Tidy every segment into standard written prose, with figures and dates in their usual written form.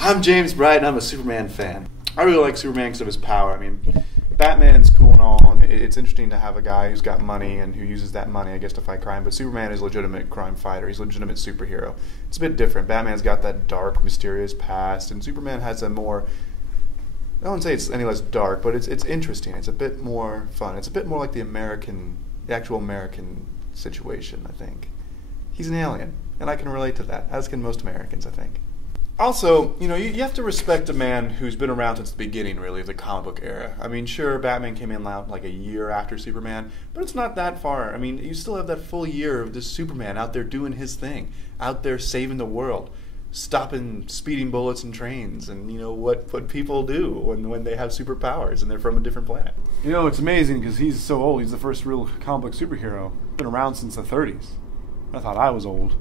I'm James Bright, and I'm a Superman fan. I really like Superman because of his power. I mean, Batman's cool and all, and it's interesting to have a guy who's got money and who uses that money, I guess, to fight crime. But Superman is a legitimate crime fighter. He's a legitimate superhero. It's a bit different. Batman's got that dark, mysterious past, and Superman has a more, I wouldn't say it's any less dark, but it's interesting. It's a bit more fun. It's a bit more like the actual American situation, I think. He's an alien, and I can relate to that, as can most Americans, I think. Also, you have to respect a man who's been around since the beginning, really, of the comic book era. I mean, sure, Batman came in like a year after Superman, but it's not that far. I mean, you still have that full year of this Superman out there doing his thing, out there saving the world, stopping speeding bullets and trains, and what people do when they have superpowers and they're from a different planet. It's amazing because he's so old. He's the first real comic book superhero. Been around since the 30s. I thought I was old.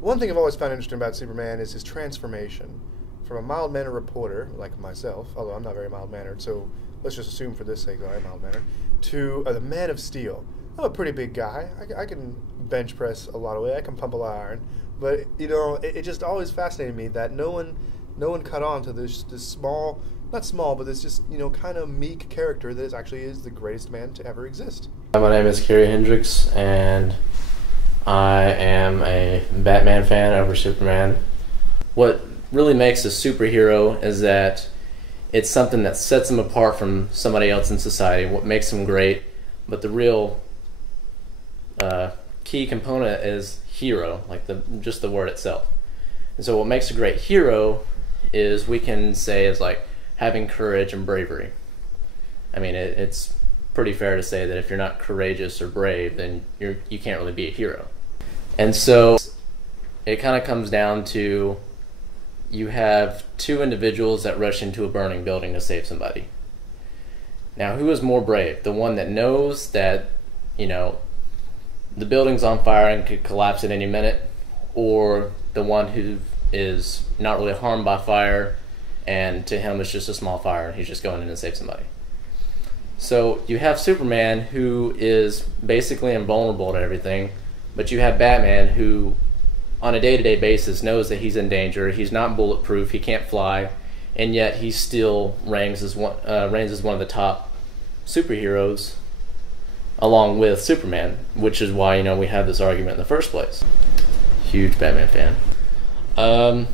One thing I've always found interesting about Superman is his transformation from a mild-mannered reporter, like myself, although I'm not very mild-mannered, so let's just assume for this sake that I'm mild-mannered, to the Man of Steel. I'm a pretty big guy. I can bench press a lot of weight. I can pump a lot of iron. But, it just always fascinated me that no one caught on to this small, not small, but this just, kind of meek character that actually is the greatest man to ever exist. My name is Kerry Hendricks, and I am a Batman fan over Superman. What really makes a superhero is that it's something that sets them apart from somebody else in society, what makes them great, but the real key component is hero, like just the word itself. And so what makes a great hero is, we can say, is like having courage and bravery. I mean, it's pretty fair to say that if you're not courageous or brave, then you can't really be a hero. And so it kind of comes down to, you have two individuals that rush into a burning building to save somebody. Now, who is more brave? The one that knows that, the building's on fire and could collapse at any minute, or the one who is not really harmed by fire, and to him it's just a small fire and he's just going in to save somebody? So you have Superman, who is basically invulnerable to everything, but you have Batman, who on a day-to-day basis knows that he's in danger. He's not bulletproof, he can't fly, and yet he still reigns as one of the top superheroes, along with Superman, which is why we have this argument in the first place. Huge Batman fan.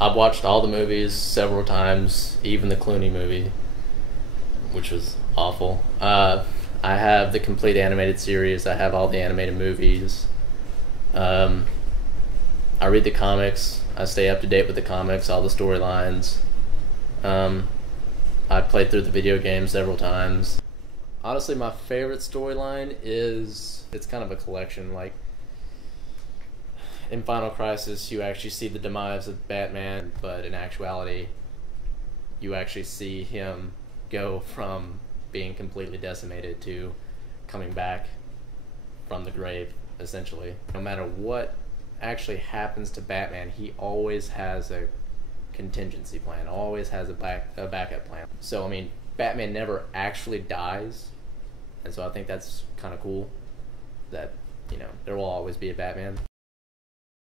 I've watched all the movies several times, even the Clooney movie, which was awful. I have the complete animated series. I have all the animated movies. I read the comics. I stay up to date with the comics, all the storylines. I played through the video game several times. Honestly, my favorite storyline it's kind of a collection. Like, in Final Crisis, you actually see the demise of Batman, but in actuality, you actually see him go from being completely decimated to coming back from the grave, essentially. No matter what actually happens to Batman, he always has a contingency plan, always has a backup plan. So, I mean, Batman never actually dies, and so I think that's kind of cool that, there will always be a Batman.